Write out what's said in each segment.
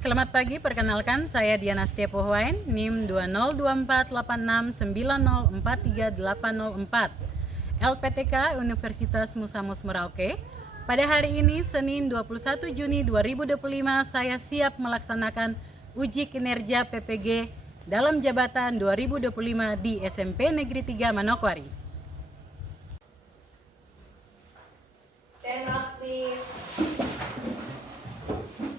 Selamat pagi, perkenalkan saya Diana Setiapohwain, NIM 202486904384, LPTK Universitas Musa Mus Merauke. Pada hari ini, Senin 21 Juni 2025, saya siap melaksanakan uji kinerja PPG dalam jabatan 2025 di SMP Negeri 3 Manokwari. Stand up, please.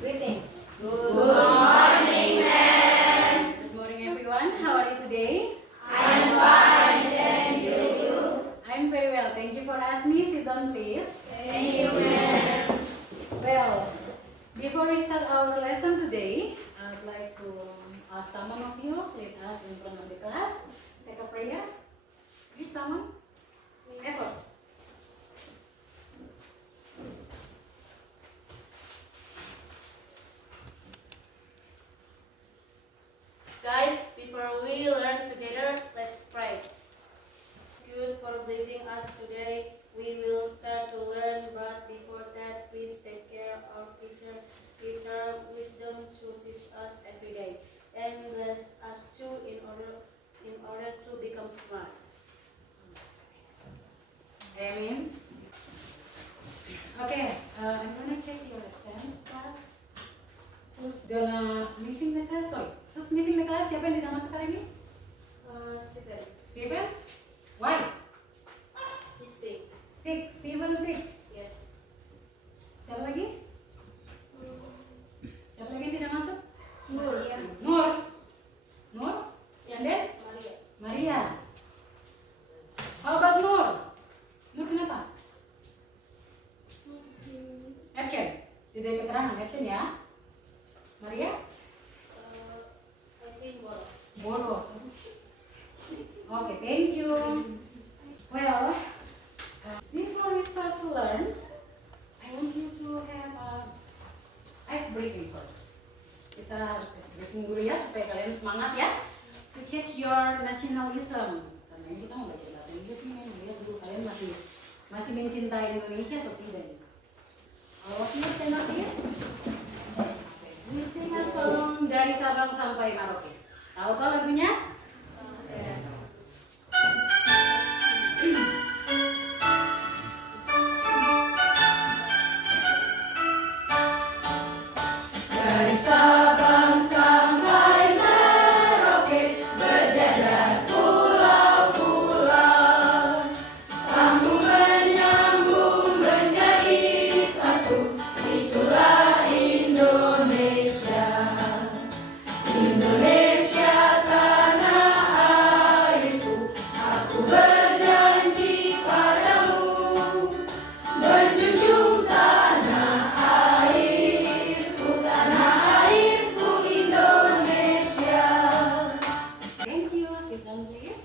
Greetings. Good morning, ma'am. Good morning, everyone. How are you today? I'm fine, thank you. I'm very well. Thank you for asking me. Sit down, please. Thank you, ma'am. Well, before we start our lesson today, I'd like to ask someone of you, lead us in front of the class. Take a prayer. Please, someone. Effort. Guys, before we learn together, let's pray. Good for blessing us today. We will start to learn, but before that, please take care of our teacher. Give her wisdom to teach us every day, and bless us too in order to become smart. Amen. Okay, I'm gonna check your absence class. Who's gonna missing the class? Sorry, who's missing the class? Siapa yang tidak masuk hari ini? Stephen, Steven? Why? he's sick. Six. Steven six. Yes. Siapa lagi? Siapa lagi yang tidak masuk? Maria. Nur. Nur? And then? Maria. Maria. How about Nur? Nur kenapa? Absent. Tidak keterangan absent ya. Maria? I think boss. Boros. Okay, thank you. Well, before we start to learn, I want you to have ice breathing first. Kita harus ice breathing dulu ya supaya kalian semangat ya. To check your nationalism. Karena ini kita mau belajar bahasa Inggris nih, melihat dulu kalian masih mencintai Indonesia atau tidak. All of you stand up, please. We sing a song dari Sabang sampai Merauke. Tahu lagunya? Dari Sabang sampai Merauke, berjajar pulau-pulau, sambung menyambung menjadi satu, itulah Indonesia. Indonesia tanah airku, aku berjanji padamu, menjunjung tanah airku Indonesia. Thank you. Sit down, please.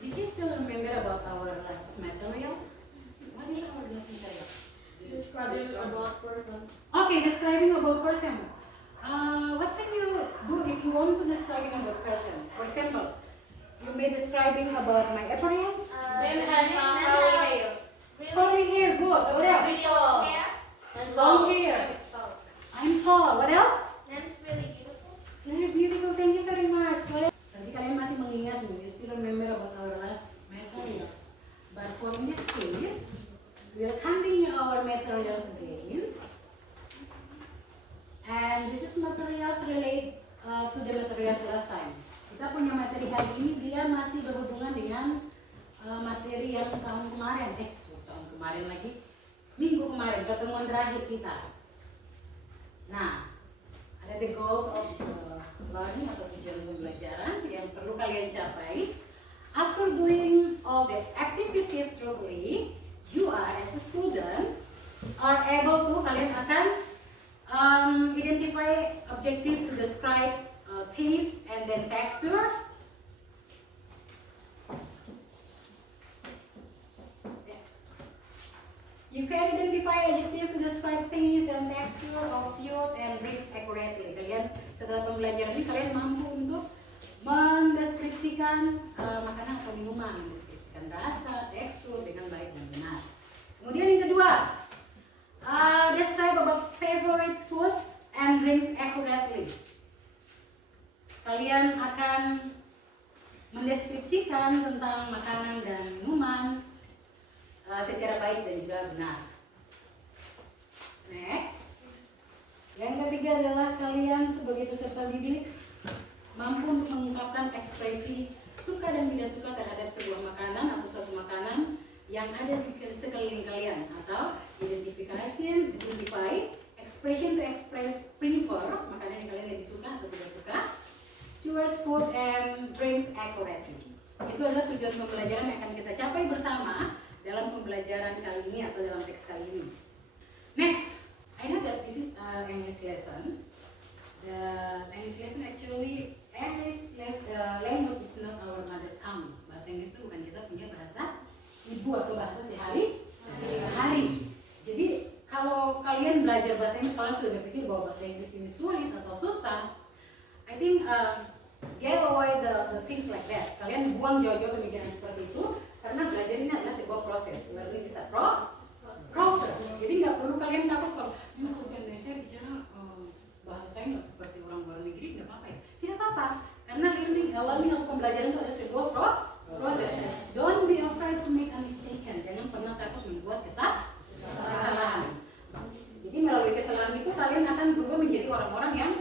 Did you still remember about our last material? What is our last material? Describing about person. Okay, describing about person. What can you do if you want to describing about person? For example, you may describing about my appearance. Men have curly hair. Curly hair, good. What else? Tall. And Long tall. hair. It's tall. I'm tall. What else? That's really beautiful. Very beautiful. Thank you very much. What else? Nanti kalian masih mengingat nih, you still remember about our last materials. But for this case, we'll continue our materials again. And this is materials relate to the materials last time. Kita punya materi hari ini, dia masih berhubungan dengan materi yang tahun kemarin. Tahun kemarin lagi, minggu kemarin, pertemuan terakhir kita. Nah, ada the goals of learning atau tujuan pembelajaran yang perlu kalian capai. After doing all the activities thoroughly, you are as a student are able to, kalian akan identify objective to describe taste and then texture. You can identify adjective to describe taste and texture of food and drinks accurately. Kalian setelah pembelajaran ini kalian mampu untuk mendeskripsikan makanan atau minuman, mendeskripsikan rasa, tekstur dengan baik dan benar. Kemudian yang kedua, describe about favorite food and drinks accurately. Kalian akan mendeskripsikan tentang makanan dan minuman secara baik dan juga benar. Next. Yang ketiga adalah kalian sebagai peserta didik mampu untuk mengungkapkan ekspresi suka dan tidak suka terhadap sebuah makanan atau suatu makanan yang ada di sekeliling kalian, atau identify, expression to express prefer, makanan yang kalian lebih suka atau tidak suka, towards food and drinks accurately. Itu adalah tujuan pembelajaran yang akan kita capai bersama dalam pembelajaran kali ini atau dalam teks kali ini. Next, I know that this is English lesson. The English lesson actually, language is not our mother tongue. Bahasa Inggris itu bukan kita punya bahasa ibu atau bahasa sehari-hari. Jadi kalau kalian belajar bahasa Inggris, kalian sudah berpikir bahwa bahasa Inggris ini sulit atau susah, I think get away the things like that. Kalian buang jauh-jauh pemikiran seperti itu, karena belajar ini adalah sebuah proses. Learning is a proses. Jadi nggak perlu kalian takut kalau ini bahasa Indonesia bicara bahasa saya nggak seperti orang luar negeri, nggak apa-apa ya. Tidak apa-apa, karena learning atau pembelajaran itu adalah sebuah proses. Don't be afraid to make a mistake. Jangan pernah takut membuat kesalahan. Jadi melalui kesalahan itu kalian akan berubah menjadi orang-orang yang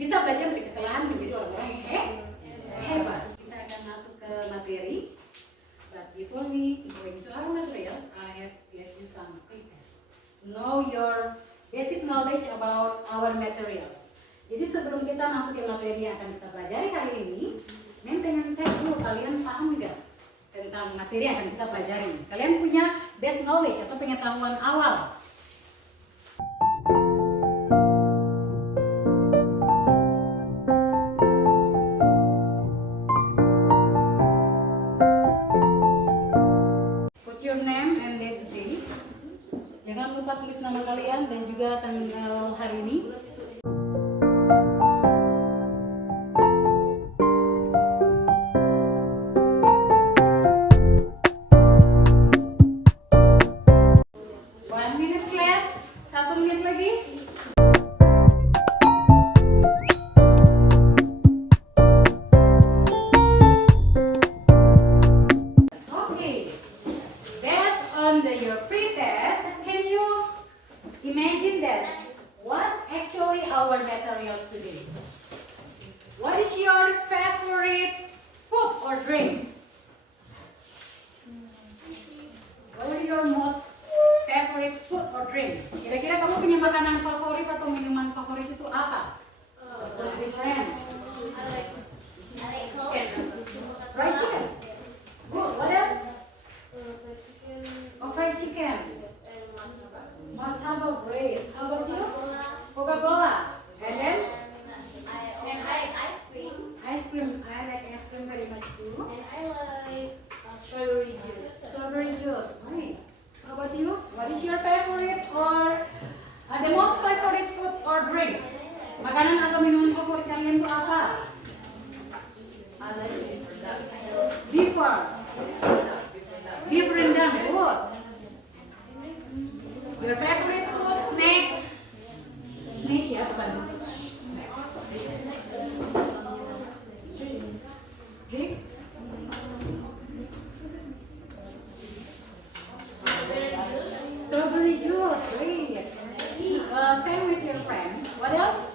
bisa belajar dari kesalahan menjadi orang-orang yang hebat. Kita akan masuk ke materi. But before we go into our materials, I have give you some pre-test. Know your basic knowledge about our materials. Jadi sebelum kita masuk ke materi yang akan kita pelajari kali ini, pengen tes dulu kalian paham nggak tentang materi yang akan kita pelajari. Kalian punya base knowledge atau pengetahuan awal. Put your name and date today. Jangan lupa tulis nama kalian dan juga tanggal hari ini. Imagine that what actually our materials today. What is your favorite food or drink? What is your most favorite food or drink? Kira-kira kamu punya makanan favorit atau minuman favorit itu apa? What's different? I like chicken. Fried chicken. Good. What else? Oh, fried chicken. Martabak, great. How about you? Coca-Cola. And then? And I like ice cream. Ice cream. I like ice cream very much too. And I like strawberry juice. Strawberry juice. Great. How about you? What is your favorite or the most favorite food or drink? Makanan atau minuman favorit kalian itu apa? Beef. Beef rendang. Good. Your favorite food, snack? Snack ya, bukan snack. Drink? Strawberry juice, great. Same with your friends. What else?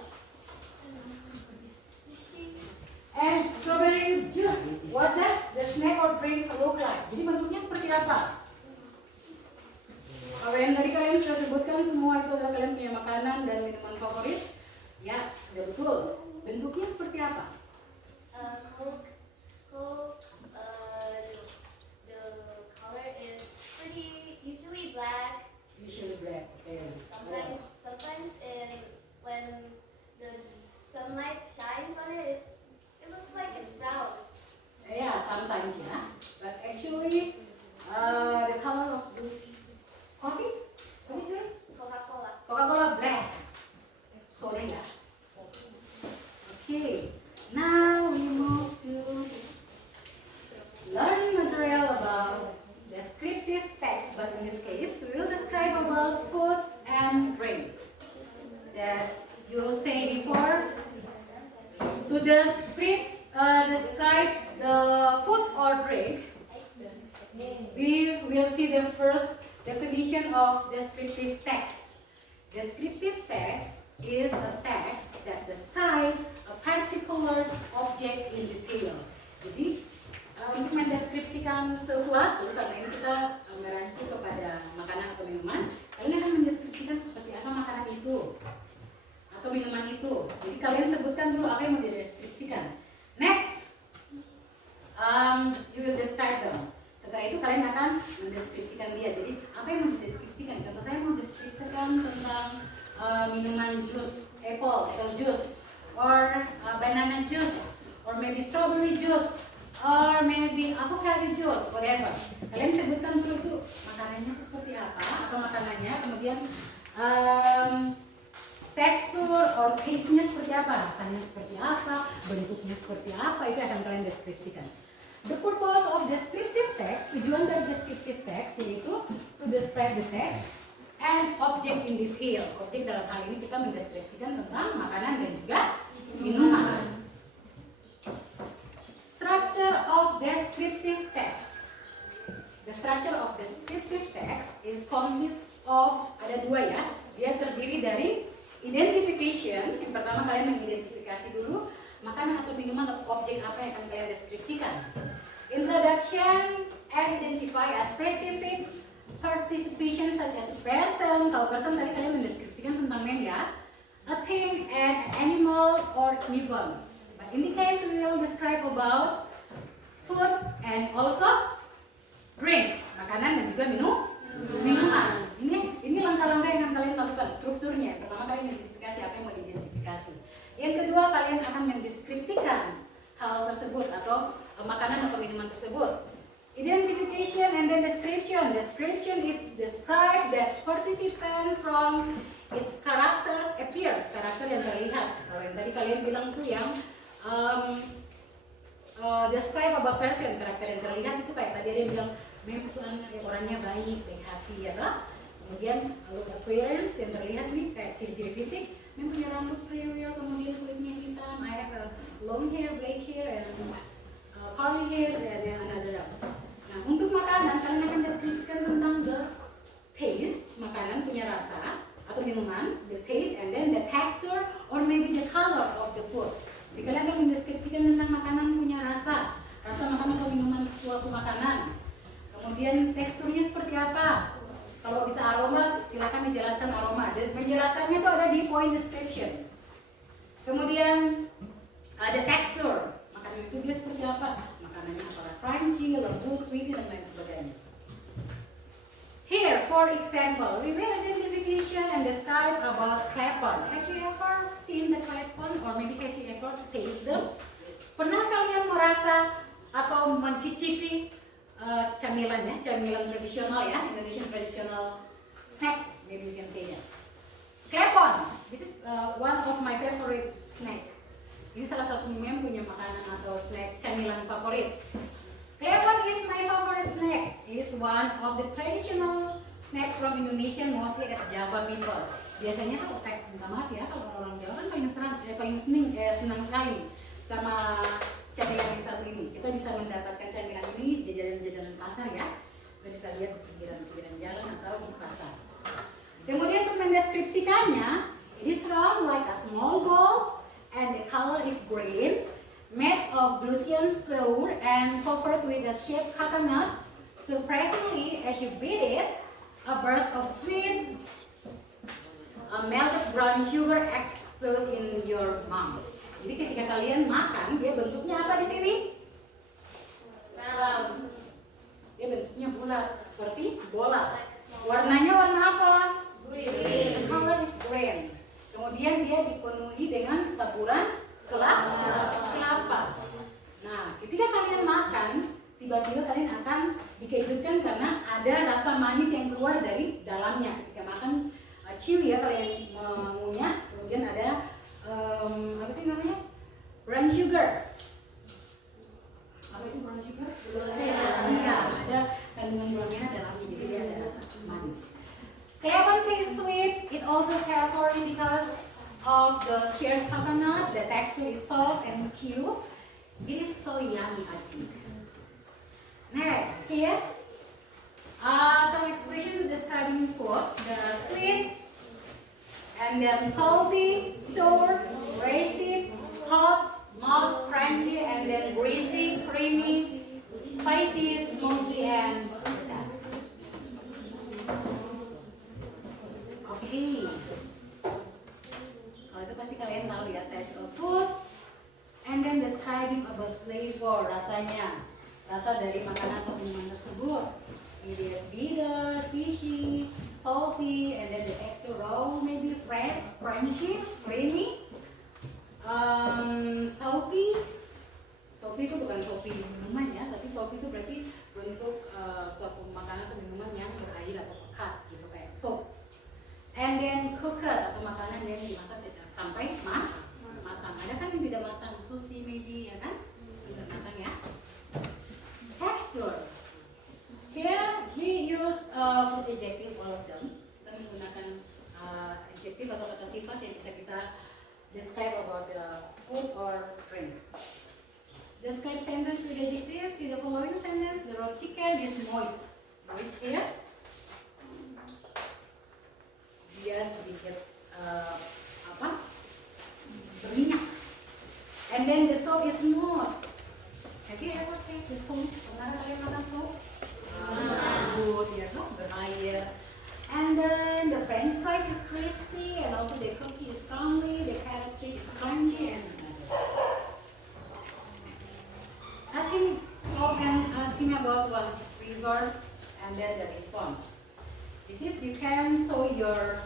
And strawberry juice. What does the snack or drink look like? Jadi bentuknya seperti apa? Kalau yang tadi kalian sudah sebutkan semua itu adalah kalian punya makanan dan minuman favorit. Ya, sudah betul. Bentuknya seperti apa? Coke. The color is pretty usually black. Usually black. Okay. Sometimes when the sunlight shines on it, it looks like it's brown. Yeah, sometimes ya. But actually, the color of this coffee, what is it? Coca-Cola. Coca-Cola black. Soda ya. Okay. Now we move to learning material about descriptive text, but in this case, we will describe about food and drink. That you will say describe the food or drink, we will see the first definition of descriptive text. Descriptive text is a text that describes a particular object in detail. Jadi untuk mendeskripsikan sesuatu, karena ini kita merancu kepada makanan atau minuman, kalian akan mendeskripsikan seperti apa makanan itu atau minuman itu. Jadi kalian sebutkan dulu apa yang mau dideskripsikan. Next, you will describe them. Setelah itu kalian akan mendeskripsikan dia. Jadi apa yang mau dideskripsikan? Contoh saya mau deskripsikan tentang minuman jus apple juice, or banana juice, or maybe strawberry juice, or maybe avocado juice, whatever. Kalian sebutkan dulu itu makanannya itu seperti apa atau makanannya, kemudian tekstur or taste-nya seperti apa, rasanya seperti apa, bentuknya seperti apa, itu akan kalian deskripsikan. The purpose of descriptive text, tujuan dari descriptive text yaitu to describe the text and object in detail. Objek dalam hal ini kita mendeskripsikan tentang makanan dan juga minuman. Structure of descriptive text. The structure of descriptive text is consists of, ada dua ya. Dia terdiri dari identification. Yang pertama kalian mengidentifikasi dulu makanan atau minuman atau objek apa yang akan kalian deskripsikan. Introduction and identify a specific participation such as person. Kalau person tadi kalian mendeskripsikan tentang media, a thing, an animal, or even. But in the case we will describe about food and also drink, makanan dan juga minuman. Ini langkah-langkah yang akan kalian lakukan, strukturnya. Pertama kalian identifikasi apa yang mau diidentifikasi. Yang kedua kalian akan mendeskripsikan hal tersebut atau makanan atau minuman tersebut. Identification and then description. Description is describe that participant from its characters appears, karakter yang terlihat. Kalau yang tadi kalian bilang tuh yang describe about person, karakter yang terlihat itu kayak tadi dia bilang memang itu orangnya baik hati ya lah. Kemudian look appearance yang terlihat nih kayak ciri-ciri fisik, memang punya rambut kriwil, kemudian kulitnya hitam, I have a long hair, black hair, and curly hair, and another else. Nah, untuk makanan kalian akan deskripsikan tentang the taste, makanan punya rasa atau minuman, the taste, and then the texture or maybe the color of the food. Jadi kalian akan mendeskripsikan tentang makanan punya rasa makanan atau minuman suatu makanan. Kemudian teksturnya seperti apa? Kalau bisa aroma, silakan dijelaskan aroma. Menjelaskannya itu ada di point description. Kemudian ada texture, makanan itu dia seperti apa? Makanannya apakah crunchy, lembut, sweet, dan lain sebagainya. Here, for example, we will identification and describe about claypot. Have you ever seen the claypot, or maybe have you ever tasted them? Pernah kalian merasa atau mencicipi camilan tradisional ya, Indonesian traditional snack, maybe you can say that. Klepon, this is one of my favorite snack. Ini salah satu yang punya makanan atau snack camilan favorit. Klepon is my favorite snack. It is one of the traditional snack from Indonesia, mostly at Java people. Biasanya tuh minta maaf ya, kalau orang Jawa kan paling senang sekali sama camilan yang satu ini. Kita bisa mendapatkan camilan ini di jajanan pasar ya. Kita bisa lihat di pinggiran jalan atau di pasar. Kemudian untuk mendeskripsikannya, it is round like a small ball and the color is green, made of glutinous flour and covered with a shaped coconut. Surprisingly, as you beat it, a burst of sweet melted brown sugar explode in your mouth. Jadi ketika kalian makan, dia bentuknya apa di sini? Dia bentuknya bulat seperti bola. Warnanya warna apa? Green. The color is green. Kemudian dia dipenuhi dengan taburan kelapa. Nah, ketika kalian makan, tiba-tiba kalian akan dikejutkan karena ada rasa manis yang keluar dari dalamnya. Ketika makan chewy ya kalian mengunyah, kemudian ada apa sih namanya? Brown sugar. Apa itu brown sugar? Iya, ada kandungan gula merah dalamnya, jadi dia ada rasa manis. Claypot tastes sweet. It also savory because of the shared coconut the texture is soft and chew. It is so yummy, I think. Next, here, some expressions describing food. There are sweet, and then salty, sour, racy, hot, moist, crunchy, and then greasy, creamy, spicy, smoky, and that. Oke. Kalau itu pasti kalian tahu ya, types of food. And then describing about flavor, rasanya. Rasa dari makanan atau minuman tersebut. It is bitter, fishy, salty, and then the texture raw, maybe fresh, crunchy, creamy, soapy. Soapy itu bukan soapy minuman ya, tapi soapy itu berarti bentuk suatu makanan atau minuman yang berair atau pekat gitu kayak soap. And then cooked atau makanan yang dimasak sampai matang. Ada kan yang tidak matang, sushi maybe ya kan? Tidak matang ya. Texture. Here we use food adjective, all of them. Kita menggunakan adjective atau kata sifat yang bisa kita describe about the food or drink. Describe sentence with adjective. See the following sentence. The raw chicken is moist. Moist here. Dia sedikit berminyak. And then the soup is smooth. Have you ever tasted the soup? Pernah kalian makan soup? Good, ya tuh berair. And then the French fries is crispy, and also the cookie is crumbly, the carrot stick is crunchy, and asking about one's reward and then the response. This is you can show your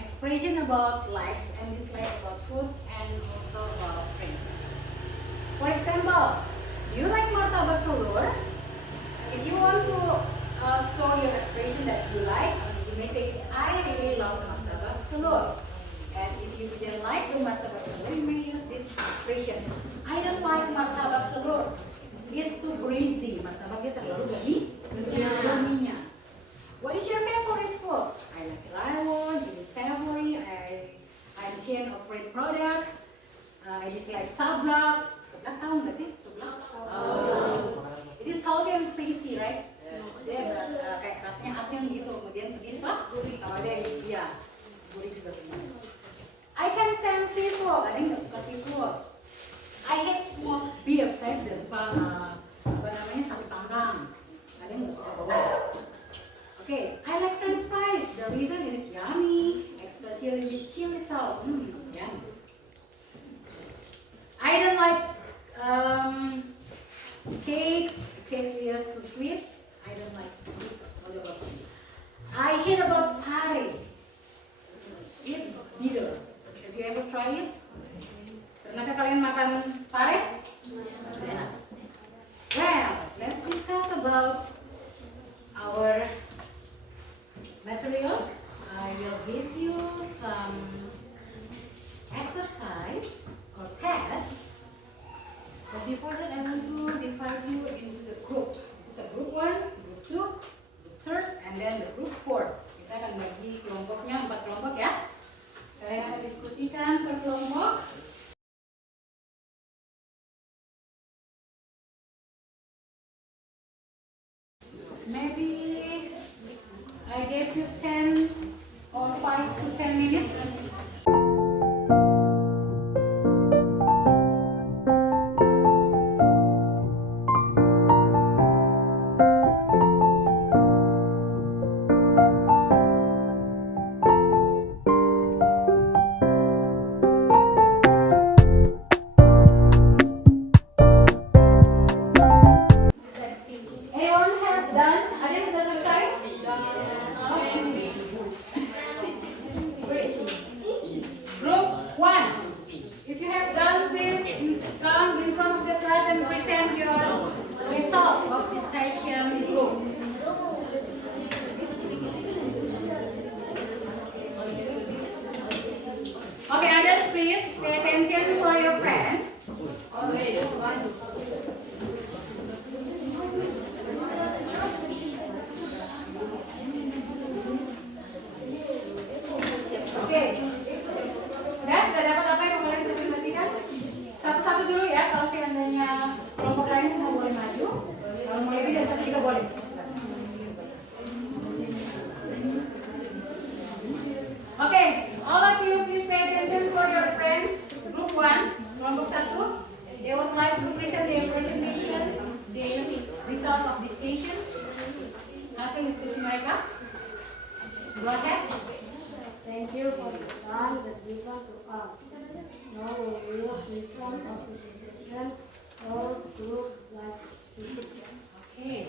expression about likes and dislikes about food and also about drinks. For example, do you like martabak telur? If you want to show your expression that you like, you may say, I really love martabak telur. And if you didn't like the martabak telur, you may use this expression. I don't like martabak telur. It's too greasy. Martabaknya terlalu berminyak. What is your favorite food? I like rawon, it is savory, I'm keen of red product, I dislike sablak. Sablak tahu nggak sih? Sablak? It is salty and spicy, right? Dia kayak rasanya asin gitu, kemudian pedis lah. Kalau ada ya, gurih juga punya. I can stand seafood, ada yang nggak suka seafood. I hate smoked beef, saya tidak suka sapi panggang. Ada yang nggak suka bawang. Okay, I like French fries. The reason it is yummy, especially with chili sauce. Yummy. I don't like cakes. Cakes is too sweet. I don't like cakes. I hate about pare. It's bitter. Have you ever tried it? Pernahkah kalian makan pare? Enak. Well, let's discuss about our materials. I will give you some exercise or test. But before that, I want to divide you into the group. This is a group 1, group 2, group 3, and then the group 4. Kita akan bagi kelompoknya 4 kelompok ya. Kalian akan diskusikan per kelompok. Maybe I gave you 10 or 5 to 10 minutes. Anyone has done? Ada yang sudah selesai? Group 1. If you have done this, come in front of the class and present your result of discussion groups. Okay, others please pay attention for your friend. Oke, sudah dapat apa move on to art. Now we will listen a presentation or look like sushi. Okay.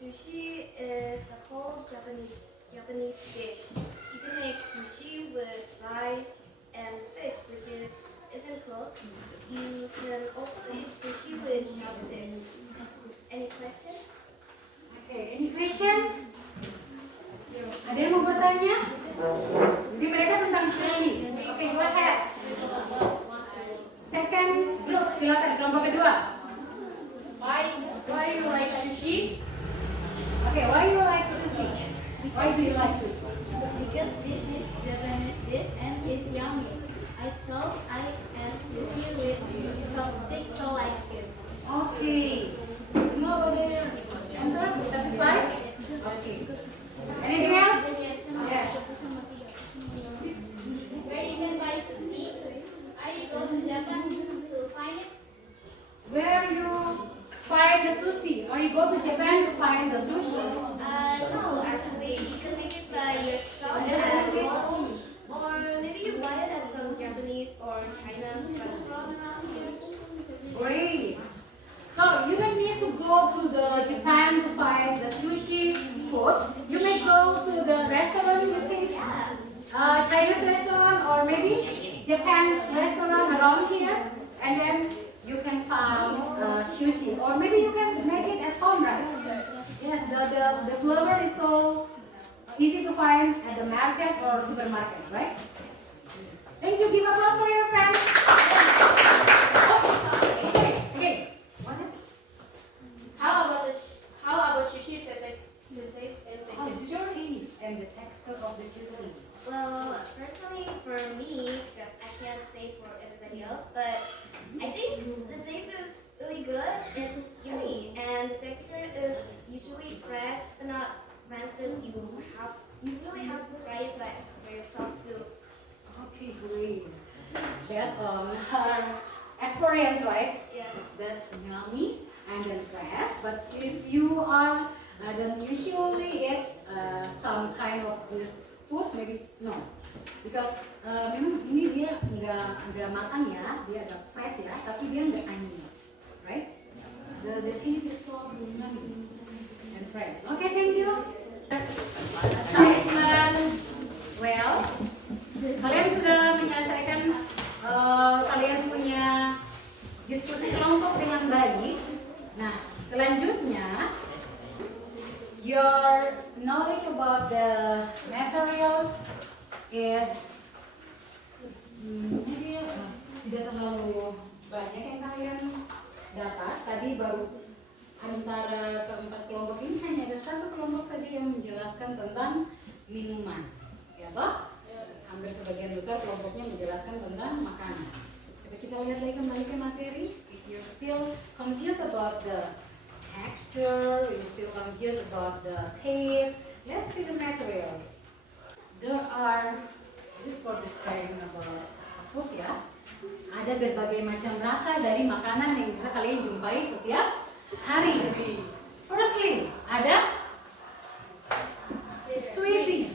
Sushi is a whole Japanese dish. You can make sushi with rice and fish, which isn't cooked. You can also eat sushi with chopsticks. Any question? Okay, any question? Ada yang mau bertanya? Jadi mereka tentang sushi. Oke, go ahead. Second group, silakan kelompok kedua. Why you like sushi? Okay, why you like sushi? Why do you like sushi? Because this is Japanese dish and it's yummy. I thought I ate sushi with chopsticks, so I like it. Okay. No other answer? Satisfied? Okay. Anything else? Yes. Where you can buy sushi? Are you go to Japan to find it? Where you find the sushi? Or you go to Japan to find the sushi? No, actually, you can make it by yourself. Or maybe you buy it at some Japanese or Chinese restaurant around here. Great. So you don't need to go to the Japan to find the sushi food. You may go to the restaurant, you think, Chinese restaurant or maybe Japan's restaurant around here, and then you can find sushi. Or maybe you can make it at home, right? Yes, the flavor is so easy to find at the market or supermarket, right? Thank you. Give applause for your friends. Okay. What is? How about sushi, the taste and Oh, texture? taste and the texture of the sushi. Well, personally for me, because I can't say for everybody else, but I think the taste is really good. It's yummy, and the texture is usually fresh, but not rancid. You really have to try it by yourself too. Okay, great. Based on her experience, right? Yeah. That's yummy and then fresh. But if you are don't usually eat some kind of this food, maybe no, because memang ini dia nggak matang ya, dia agak fresh ya, tapi dia nggak anyi, right? The taste is so yummy and fresh. Okay, thank you. Assessment. Well, kalian sudah menyelesaikan kalian punya diskusi kelompok dengan baik. Nah, selanjutnya your knowledge about the materials is tidak terlalu banyak yang kalian dapat. Tadi baru antara keempat kelompok ini hanya ada satu kelompok saja yang menjelaskan tentang minuman, ya toh? Hampir sebagian besar kelompoknya menjelaskan tentang makanan. Coba kita lihat lagi kembali ke materi. If you're still confused about the texture, you're still confused about the taste, let's see the materials. There are, just for describing about food ya, ada berbagai macam rasa dari makanan yang bisa kalian jumpai setiap hari. Firstly, ada sweetie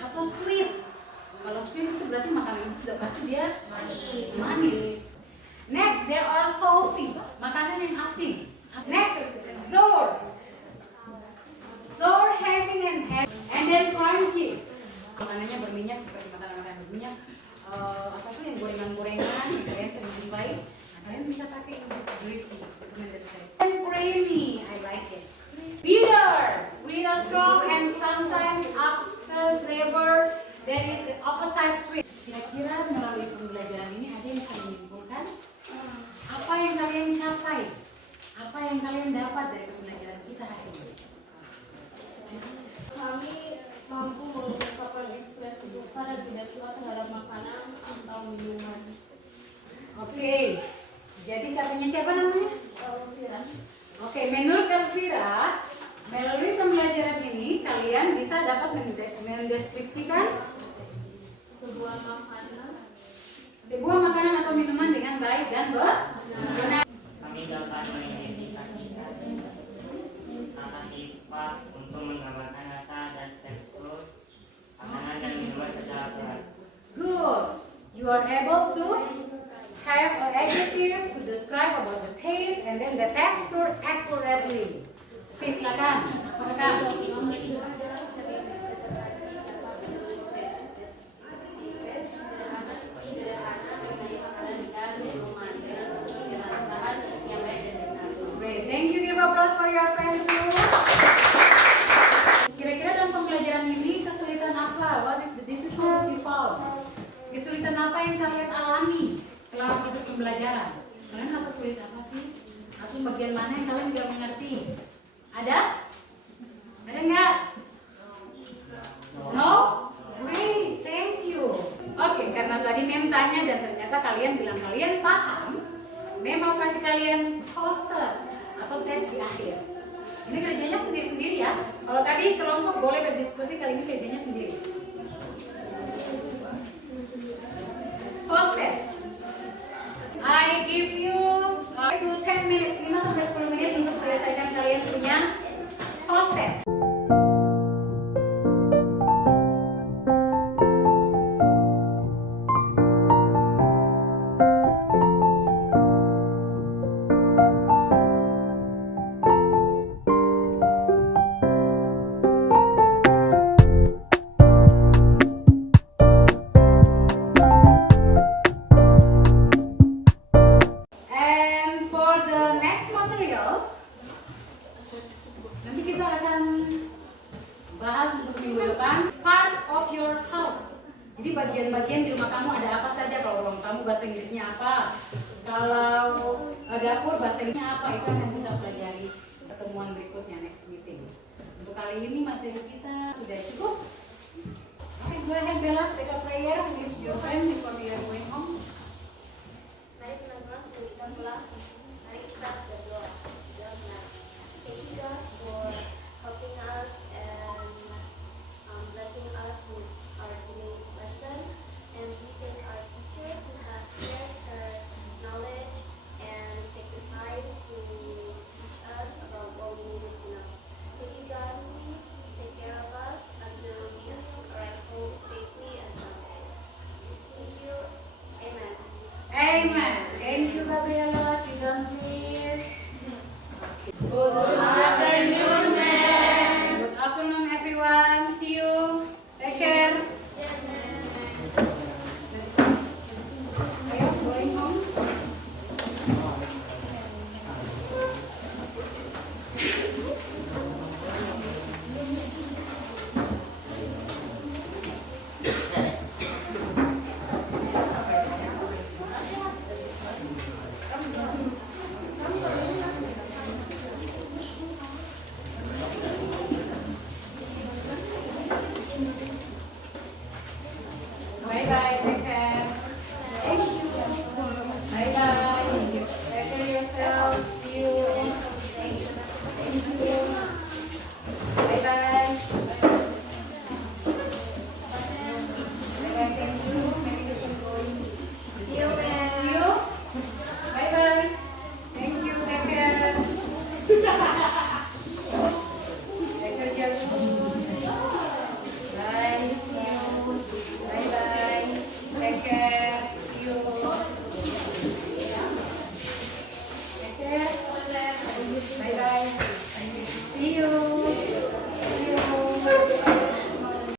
atau sweet. Kalau sweet itu berarti makanan itu sudah pasti dia manis. Next, there are salty, makanan yang asin. Next, sour. Sour having an egg, and then crunchy. Makanannya berminyak seperti makanan-makanan berminyak. Apa tuh yang gorengan-gorengan yang kalian sering jumpai. Nah, kalian bisa pakai yang greasy, recommended. And creamy, I like it. Bitter, with a strong and sometimes upset flavor. That is the opposite sweet. Kira-kira melalui pembelajaran ini ada yang bisa menyimpulkan apa yang kalian capai, apa yang kalian dapat dari pembelajaran kita hari ini. Kami mampu mengungkapkan ekspresi suka dan tidak suka terhadap makanan atau minuman. Oke, jadi katanya siapa namanya? Elvira. Oke, menurut Elvira, melalui pembelajaran ini kalian bisa dapat mendeskripsikan sebuah makanan atau minuman dengan baik dan benar. Kami dapat mengidentifikasikan kata sifat untuk menggambarkan rasa dan tekstur you are able to have an adjective to describe about the taste and then the texture accurately. Oke, silakan. Kakak. Great, thank you. Give applause for your friends too. Kira-kira dalam pembelajaran ini kesulitan apa? What is the difficulty you found? Kesulitan apa yang kalian alami selama proses pembelajaran? Kalian merasa sulit apa sih? Atau bagian mana yang kalian tidak mengerti? Ada? Ada nggak? No? Great, thank you. Oke, karena tadi Mem tanya dan ternyata kalian bilang kalian paham, Mem mau kasih kalian post test atau tes di akhir. Ini kerjanya sendiri-sendiri ya. Kalau tadi kelompok boleh berdiskusi, kali ini kerjanya sendiri. Post test. I give you 5 to 10 minutes, 5 sampai 10 menit untuk selesaikan kalian punya post test. And for the next materials, nanti kita akan bahas untuk minggu depan part of your house. Jadi bagian-bagian di rumah kamu ada apa saja? Kalau ruang tamu bahasa Inggrisnya apa? Kalau dapur bahasa Inggrisnya apa? Itu yang kita pelajari pertemuan berikutnya, next meeting. Untuk kali ini materi kita sudah cukup. Okay, go ahead Bella, take a prayer with your friend before we are going home. Mari teman-teman, sebelum kita pulang, mari kita berdoa. Thank you God for helping us and blessing us with our today's lesson. And we thank our teacher who has shared her knowledge and take the time to teach us about what we needed to know. Thank you God, please take care of us until we arrive home safely and someday. Thank you. Amen. Amen. Thank you, Gabriela. Sit down, please. Good afternoon, ma'am. Good afternoon, everyone. See you. Take care. Are you going home? Bye bye. Take care.